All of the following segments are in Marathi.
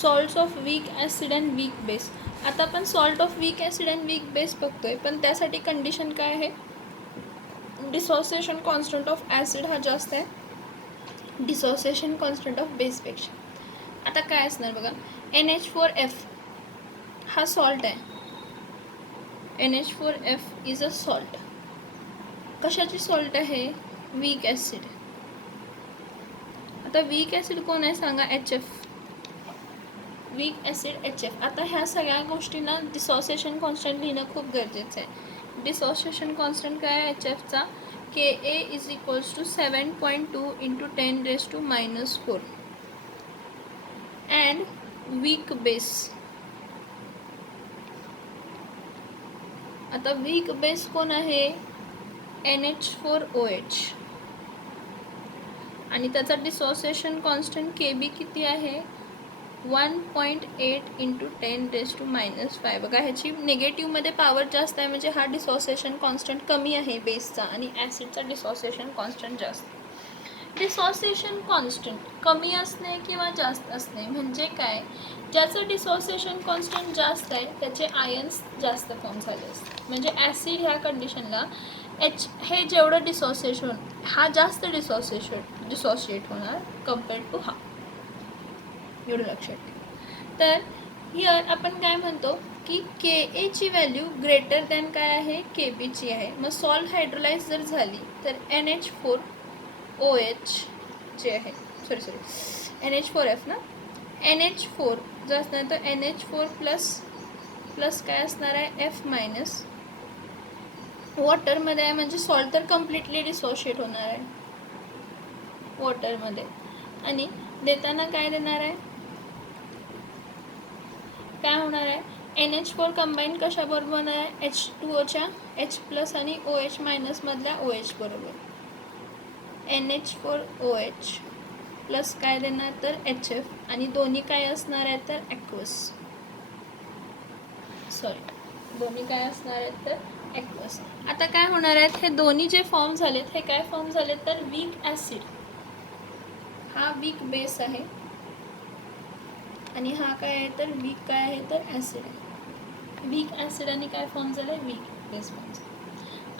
Salts of weak acid and weak base. आता आपण salt of weak acid and weak base बघतोय, पण त्यासाठी कंडिशन काय आहे, डिसोसिएशन कॉन्स्टंट ऑफ ॲसिड हा जास्त आहे डिसोसिएशन कॉन्स्टंट ऑफ बेसपेक्षा. आता काय असणार बघा, NH4F हा सॉल्ट आहे. NH4F is a salt. कशाची सॉल्ट आहे, वीक ॲसिड. आता वीक ॲसिड कोण आहे सांगा, HF. Weak acid HF. आता ह्या सगळ्या गोष्टींना डिसोसिएशन कॉन्स्टंट लिहिणं खूप गरजेचं आहे. डिसोसिएशन कॉन्स्टंट काय आहे HFचा, Ka is equals to 7.2 into 10⁻⁻4 and weak base. आता वीक बेस कोण आहे, NH4OH, आणि त्याचा डिसोसिएशन कॉन्स्टंट Kb किती आहे, 1.8 इंटू 10⁻⁵. बघा ह्याची निगेटिव्हमध्ये पॉवर जास्त आहे, म्हणजे हा डिसोसिएशन कॉन्स्टंट कमी आहे बेसचा, आणि ॲसिडचा डिसोसिएशन कॉन्स्टंट जास्त. डिसोसिएशन कॉन्स्टंट कमी असणे किंवा जास्त असणे म्हणजे काय, ज्याचं डिसोसिएशन कॉन्स्टंट जास्त आहे त्याचे आयन्स जास्त फॉर्म झाले असते. म्हणजे ॲसिड ह्या कंडिशनला हे जेवढं डिसोसिएशन, हा जास्त डिसोसिएट होणार कम्पेअर्ड टू हा, एवढं लक्षात ठेवा. तर हिअर आपण काय म्हणतो की Ka ची व्हॅल्यू ग्रेटर दॅन काय आहे, Kb ची आहे. मग सॉल्ट हायड्रोलाइज जर झाली तर NH4OH जे आहे, NH4F ना, NH4 जर असणार तर NH4 प्लस काय असणार आहे, F मायनस. वॉटरमध्ये आहे म्हणजे सॉल्ट तर कम्प्लिटली डिसोशिएट होणार आहे वॉटरमध्ये. आणि देताना काय देणार आहे, काय होणार आहे, NH4 कंबाईन कशाबरोबर होणार आहे, H2Oच्या H प्लस आणि OH मायनस मधल्या OH बरोबर. NH4OH प्लस काय देणार तर HF, आणि दोन्ही काय असणार आहे तर ॲक्वस. दोन्ही काय असणार आहेत तर ॲक्वस. आता काय होणार आहेत, हे दोन्ही जे फॉर्म झालेत हे काय फॉर्म झालेत तर वीक ॲसिड. हा वीक बेस आहे आणि हा काय आहे तर वीक काय आहे तर ॲसिड आहे. वीक ॲसिड आणि काय फॉर्म झालं आहे, वीक बेस फॉर्म झाला.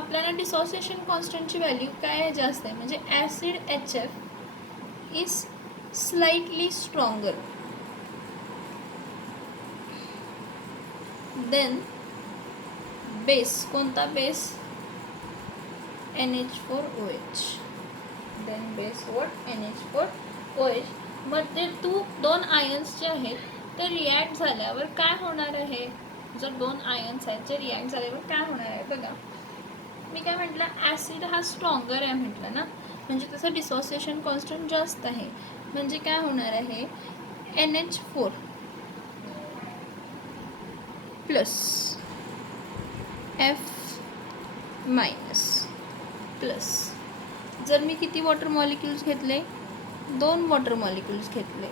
आपल्याला डिसोसिएशन कॉन्स्टंटची व्हॅल्यू काय आहे, जास्त आहे. म्हणजे acid HF is slightly stronger than base. कोणता base, NH4OH. Than base what, NH4OH. मध्ये दोन आयन्स जे आहेत ते रिॲक्ट झाल्यावर काय होणार आहे, जर दोन आयन्स आहेत जे रिॲक्ट झाल्यावर काय होणार आहे बघा. मी काय म्हटलं, ॲसिड हा स्ट्रॉंगर आहे म्हटलं ना, म्हणजे त्याचं डिसोसिएशन कॉन्स्टंट जास्त आहे. म्हणजे काय होणार आहे, NH4 plus F minus plus. जर मी किती वॉटर मॉलिक्युल्स घेतले, 2 वॉटर मॉलिक्युल्स घेतले,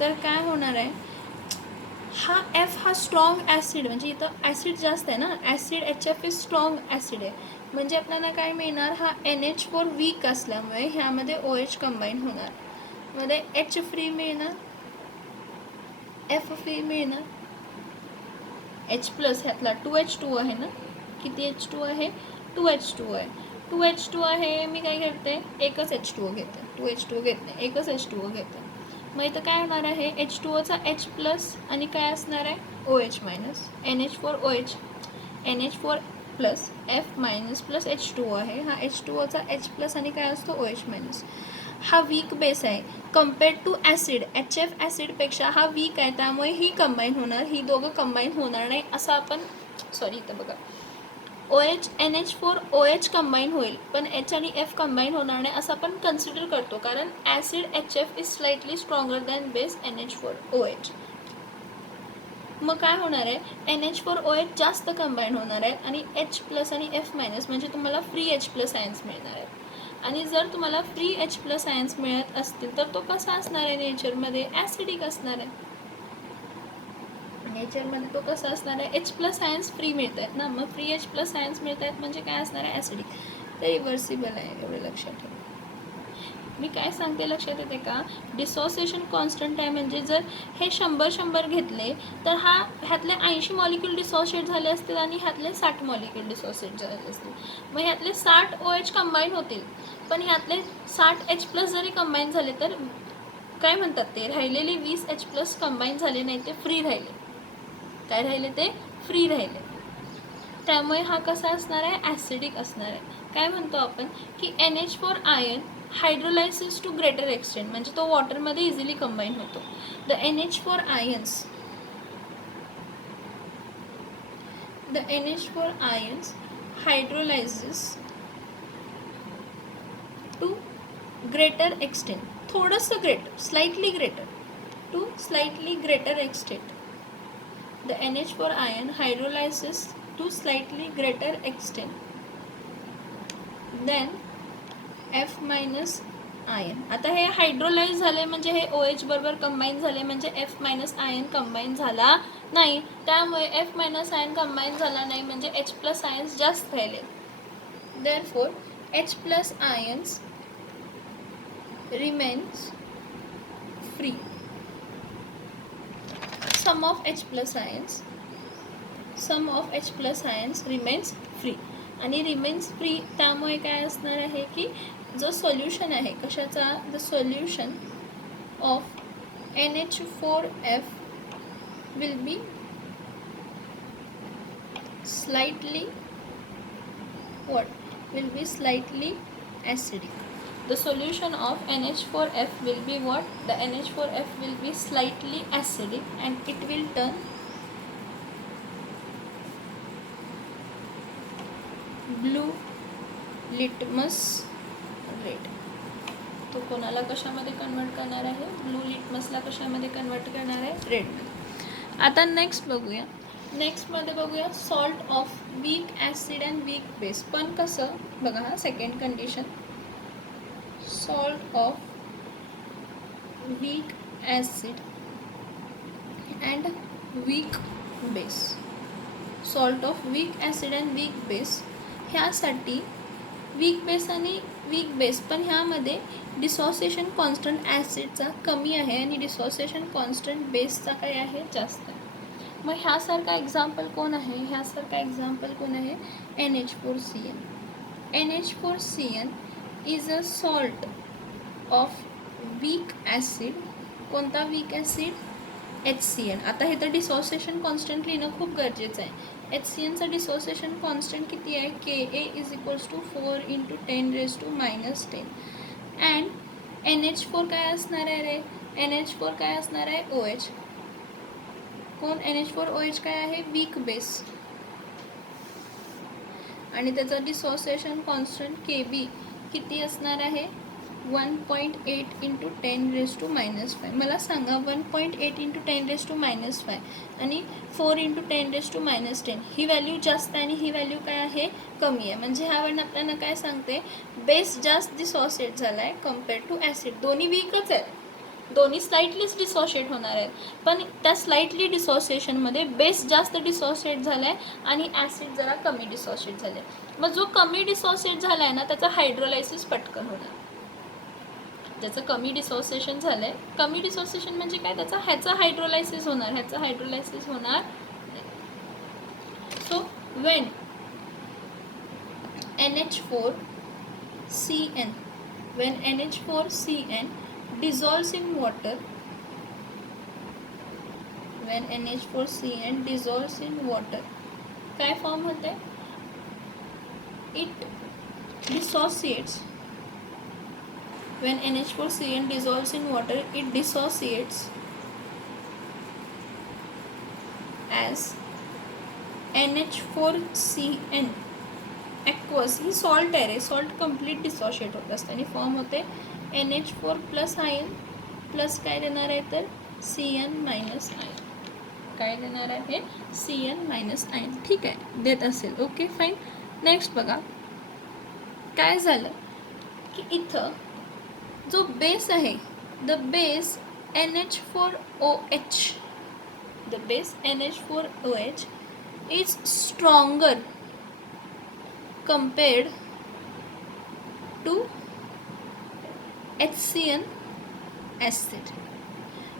तर काय होणार आहे, हा F हा स्ट्रॉंग ॲसिड, म्हणजे इथं ॲसिड जास्त आहे ना, acid HF is strong acid आहे. म्हणजे आपल्याला काय मिळणार, हा NH4 वीक असल्यामुळे ह्यामध्ये OH कंबाईन होणार, मध्ये H फ्री मिळणार, F फ्री मिळणार, H प्लस ह्यातला 2H2 आहे ना, किती H2 आहे, 2H2 आहे. 2H2 आहे, मी काय करते, एकच H2O घेते, 2H2O घेत नाही, एकच H2O घेते. मग इथं काय होणार आहे, H2Oचा H प्लस आणि काय असणार आहे, OH minus. NH4OH, NH4 plus F minus plus H2O आहे. हा H2Oचा H प्लस आणि काय असतो, OH मायनस. हा वीक बेस आहे कम्पेअर्ड टू ॲसिड. HF ॲसिडपेक्षा हा वीक आहे, त्यामुळे ही कंबाईन होणार, ही दोघं कंबाईन होणार नाही असं आपण, इथं बघा, OH NH4OH कंबाईन होईल पण H आणि F कंबाईन होणार नाही असं आपण कन्सिडर करतो, कारण acid HF is slightly stronger than base NH4OH. मग काय होणार आहे, NH4OH जास्त कंबाईन होणार आहेत आणि H प्लस आणि F मायनस, म्हणजे तुम्हाला फ्री H प्लस आयन्स मिळणार आहेत. आणि जर तुम्हाला फ्री H प्लस आयन्स मिळत असतील तर तो कसा असणार आहे, नेचरमध्ये ॲसिडिक असणार आहे. नेचरमध्ये तो कसा असणार आहे, H प्लस आयन्स फ्री मिळत आहेत ना, मग फ्री H प्लस आयन्स मिळत आहेत म्हणजे काय असणार आहे, ॲसिडिक. तर रिव्हर्सिबल आहे, एवढं लक्षात ठेवा. मी काय सांगते लक्षात येते का? डिसोसिएशन कॉन्स्टंट आहे म्हणजे जर हे 100 घेतले तर ह्यातले 80 मॉलिक्यूल डिसोसिएट झाले असतील आणि ह्यातले 60 मॉलिक्यूल डिसोसिएट झाले असतील. मग ह्यातले 60 OH कंबाईन होतील, पण ह्यातले 60 H+ जरी कंबाईन झाले तर काय म्हणतात ते राहिलेले 20 H+ कंबाईन झाले नाही, ते फ्री राहिले. काय राहिले? ते फ्री राहिले. त्यामुळे हा कसा असणार आहे? ॲसिडिक असणार आहे. काय म्हणतो आपण की NH4 ion hydrolysis to greater extent, म्हणजे तो वॉटरमध्ये इझिली कंबाईन होतो. The NH4 ions hydrolysis to greater extent, थोडंसं greater, slightly greater, to slightly greater extent. The NH4 ion hydrolysis to slightly greater extent then F- ion. आता हे हायड्रोलाइज झाले म्हणजे हे OH बरोबर कंबाईन झाले म्हणजे F- आयन कंबाईन झाला नाही. त्यामुळे F- आयन कंबाईन झाला नाही म्हणजे H+ आयन्स जास्त राहिले. Therefore H+ ions remains free. Sum of H+ ions remains free. आणि रिमेन्स फ्री त्यामुळे काय असणार आहे की जो सोल्युशन आहे कशाचा? The solution of NH4F will be slightly acidic. The solution of NH4F will be what? The NH4F will be slightly acidic and it will turn blue litmus red. तो कोणाला कशामध्ये कन्वर्ट करणार आहे? ब्लू लिटमसला कशामध्ये कन्वर्ट करणार आहे? रेडमध्ये. आता नेक्स्टमध्ये बघूया salt of weak acid and weak base. पण कसं बघा, हा second condition, salt of weak acid and weak base. Salt of weak acid and weak base ह्यासाठी वीक बेस आणि वीक बेस, पण ह्यामध्ये डिसोसिएशन कॉन्स्टंट ॲसिडचा कमी आहे आणि डिसोसिएशन कॉन्स्टंट बेसचा काय आहे? जास्त आहे. मग ह्यासारखा एक्झाम्पल कोण आहे? NH4CN. NH4CN is a salt of weak acid. कोणता वीक ॲसिड? HCN. आता हे तर डिसोसिएशन कॉन्स्टंट लिहिणं खूप गरजेचं आहे. HCNचा डिसोसिएशन कॉन्स्टंट किती आहे? Ka is equals to 4 × 10⁻⁻10. And NH4 काय असणार आहे रे? NH4 काय असणार आहे? OH. कोण? NH4 OH काय आहे? Weak base. आणि त्याचा डिसोसिएशन कॉन्स्टंट Kb किती असणार आहे? 1.8 × 10⁻⁻5. मला सांगा 1.8 × 10⁻⁻5 आणि 4 × 10⁻10 ही व्हॅल्यू जास्त आहे आणि ही व्हॅल्यू काय आहे? कमी आहे. म्हणजे ह्यावरून आपल्याला काय सांगते? बेस जास्त डिसोसिएट झाला आहे कम्पेअर्ड टू ॲसिड. दोन्ही वीकच आहेत, दोन्ही स्लाइटलीच डिसोसिएट होणार आहेत, पण त्या स्लाइटली डिसोसिएशनमध्ये बेस जास्त डिसोसिएट झाला आहे आणि ॲसिड जरा कमी डिसोसिएट झाले. मग जो कमी डिसोसिएट झाला आहे ना त्याचा हायड्रोलायसिस पटकन होणार. ज्याचं कमी डिसोसिएशन झालं आहे, कमी डिसोसिएशन म्हणजे काय? ह्याचा हायड्रोलायसिस होणार. So when NH4CN dissolves in water, काय फॉर्म होते? It dissociates. When NH4CN dissolves in water, it dissociates as NH4CN aqueous. He salt आहे रे, सॉल्ट कम्प्लीट डिसोशिएट होत असते आणि फॉर्म होते NH4+ आयन प्लस काय देणार आहे तर CN- आयन. काय देणार आहे? CN- ion. ठीक आहे, देत असेल. Okay fine. नेक्स्ट बघा काय झालं की इथं जो बेस आहे, the base NH4OH is stronger compared to HCN acid.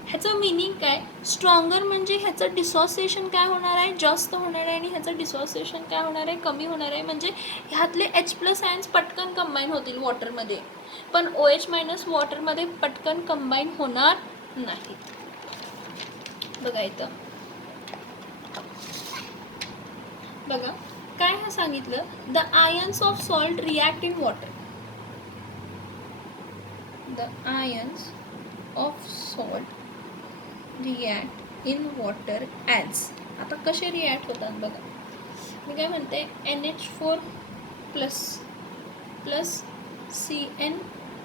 ह्याचं मिनिंग काय? स्ट्रॉंगर म्हणजे ह्याचं डिसोसिएशन काय होणार आहे? जास्त होणार आहे आणि ह्याचं डिसोसिएशन काय होणार आहे? कमी होणार आहे. म्हणजे ह्यातले H+ आयन्स पटकन कंबाईन होतील वॉटरमध्ये, पण OH- वॉटरमध्ये पटकन कंबाईन होणार नाहीत. बघा इथं बघा काय हा सांगितलं, the ions of salt react in water. The ions of salt react in water as. आता कसे रिॲक्ट होतात बघा. मी काय म्हणते, NH4 plus CN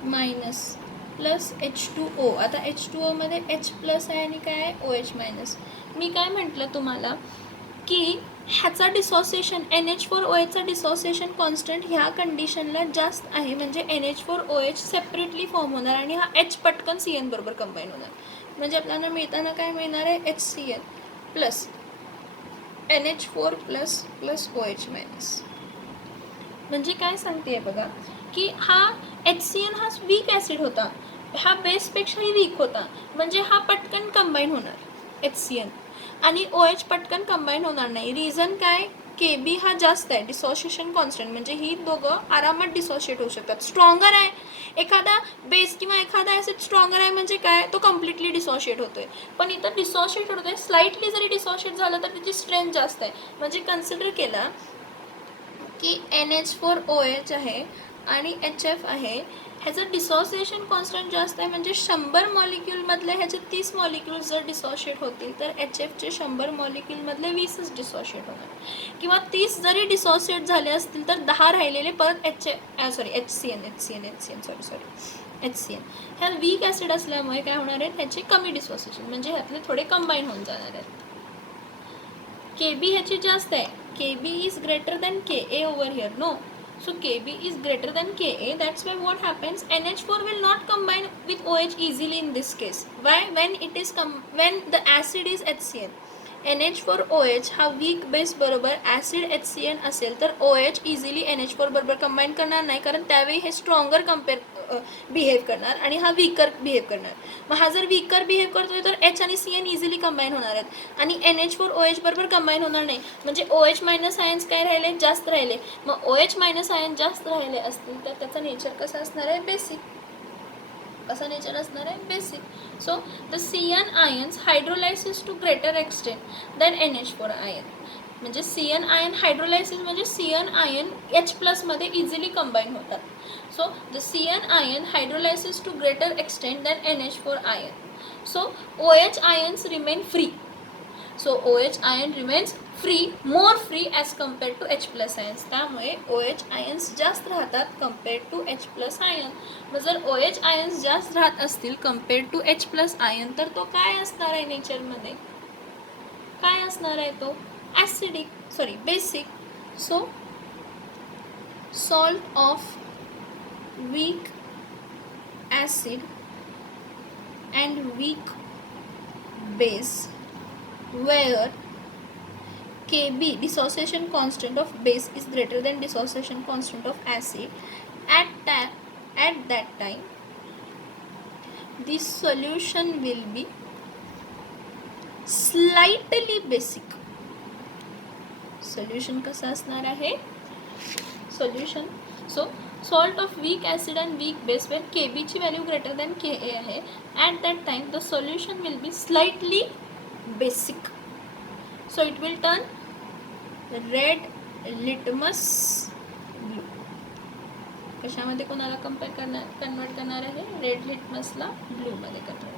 minus plus H2O. आता H2O मध्ये H+ आहे आणि काय आहे? OH-. मी काय म्हटलं तुम्हाला की ह्याचा डिसोसिएशन NH4OH चा डिसोसिएशन कॉन्स्टंट ह्या कंडिशनला जास्त आहे, म्हणजे NH4OH सेपरेटली फॉर्म होणार आणि हा H पटकन CN बरोबर कंबाईन होणार. म्हणजे आपल्याला मिळताना काय मिळणार आहे? HCl plus NH4 plus OH-. म्हणजे काय सांगते बघा की हा HCl हा वीक ॲसिड होता, हा बेसपेक्षाही वीक होता, म्हणजे हा पटकन कंबाईन होणार HCl आणि OH पटकन कंबाईन होणार नाही. रिझन काय? KB हा जास्त आहे डिसोसिएशन कॉन्स्टंट, म्हणजे ही दोघं आरामात डिसोशिएट होऊ शकतात. स्ट्रॉंगर आहे एखादा बेस किंवा एखादा ॲसिड स्ट्रॉंगर आहे म्हणजे काय? तो कम्प्लिटली डिसोशिएट होतोय, पण इथं डिसोशिएट होतोय स्लाइटली जरी डिसोशिएट झालं तर त्याची स्ट्रेंथ जास्त आहे. म्हणजे कन्सिडर केला की NH4OH आहे आणि HF आहे, ह्याचं डिसोसिएशन कॉन्स्टंट जास्त आहे, म्हणजे 100 मॉलिक्यूलमधले ह्याचे 30 मॉलिक्यूल्स जर डिसोशिएट होतील तर HFचे 100 मॉलिक्यूलमधले 20च डिसोशिएट होणार, किंवा 30 जरी डिसोशिएट झाले असतील तर 10 राहिलेले परत HCN. ह्या वीक ॲसिड असल्यामुळे काय होणार आहे? ह्याचे कमी डिसोसिएशन, म्हणजे ह्यातले थोडे कंबाईन होऊन जाणार आहेत. KB ह्याची जास्त आहे, KB is greater than KA over here, no. So KB is greater than KA, that's why what happens, NH4 will not combine with OH easily in this case. Why? When the acid is HCl, NH4OH हा वीक बेस बरोबर ॲसिड HCN असेल तर OH इझिली NH4 बरोबर कंबाईन करणार नाही, कारण त्यावेळी हे स्ट्रॉंगर बिहेव करणार आणि हा वीकर बिहेव करणार. मग हा जर वीकर बिहेव करतोय तर H आणि CN इझिली कंबाईन होणार आहेत आणि NH4OH बरोबर कंबाईन होणार नाही, म्हणजे OH- आयन्स काय राहिले? जास्त राहिले. मग OH- आयन जास्त राहिले असतील तर त्याचा नेचर कसा असणार आहे? बेसिक. कसा नेचर असणार आहे? Basic. So the CN ions hydrolysis to greater extent than NH4 ion. म्हणजे CN आयन हायड्रोलायसिस म्हणजे CN आयन H+ मध्ये इझिली कंबाईन होतात. So the CN ion hydrolysis to greater extent than NH4 ion. So OH ions remain free. So OH ion remains free, more free as compared to H+ ions. त्यामुळे OH ions जास्त राहतात compared to H+ ion. मग जर OH ions जास्त राहत असतील compared to H+ ion तर तो काय असणार आहे नेचरमध्ये? काय असणार आहे तो? Basic. So salt of weak acid and weak base where KB dissociation constant of base is greater than dissociation constant of acid, at that time the solution will be slightly basic. Solution कसा असणार आहे? Solution, so salt of weak acid and weak base where KB ची value greater than KA आहे, at that time the solution will be slightly basic. So it will turn red litmus blue. कशामध्ये कोणाला कन्वर्ट करणार आहे? रेड लिटमसला ब्लू मध्ये कन्वर्ट.